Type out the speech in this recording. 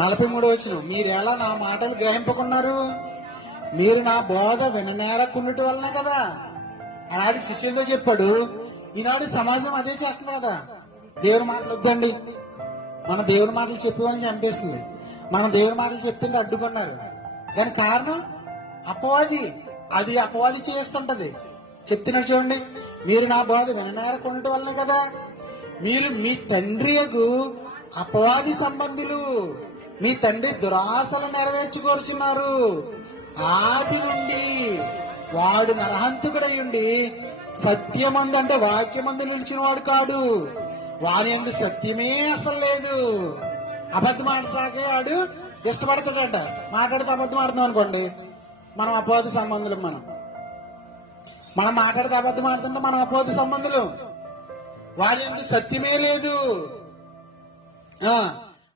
43 వచ్చిన మీరెలా నా మాటలు గ్రహింపకున్నారు, మీరు నా బోధ విననేరకుండటం వలన కదా. ఆనాడు శిష్యులతో చెప్పాడు, ఈనాడు సమాజం అదే చేస్తుంది కదా. దేవుని మాటలు వద్దండి, మన దేవుని మాటలు చెప్పేవాళ్ళని చంపేస్తుంది. మనం దేవుని మాటలు చెప్తుంటే అడ్డుకున్నారు. దానికి కారణం అపవాది. అది అపవాది చేస్తుంటది. చెప్తున్నారు చూడండి, మీరు నా బోధ విననేరకుండటం వల్లనే కదా. మీరు మీ తండ్రి యగు అపవాది సంబంధులు, మీ తండ్రి దురాశలు నెరవేర్చుకోరుచున్నారు. ఆది నుండి వాడు నరహంతకుడై ఉండి సత్యమందు అంటే వాక్యమందు నిలిచిన వాడు కాడు. వారి యందు సత్యమే అసలు లేదు. అబద్ధం ఆడటాకే వాడు ఇష్టపడతాడట. మాట్లాడితే అబద్ధం ఆడుతున్నాం అనుకోండి, మనం అపవాది సంబంధులు. మనం మాట్లాడితే అబద్ధం ఆడుతుంటే మనం అపవాది సంబంధులు. వారి యందు సత్యమే లేదు.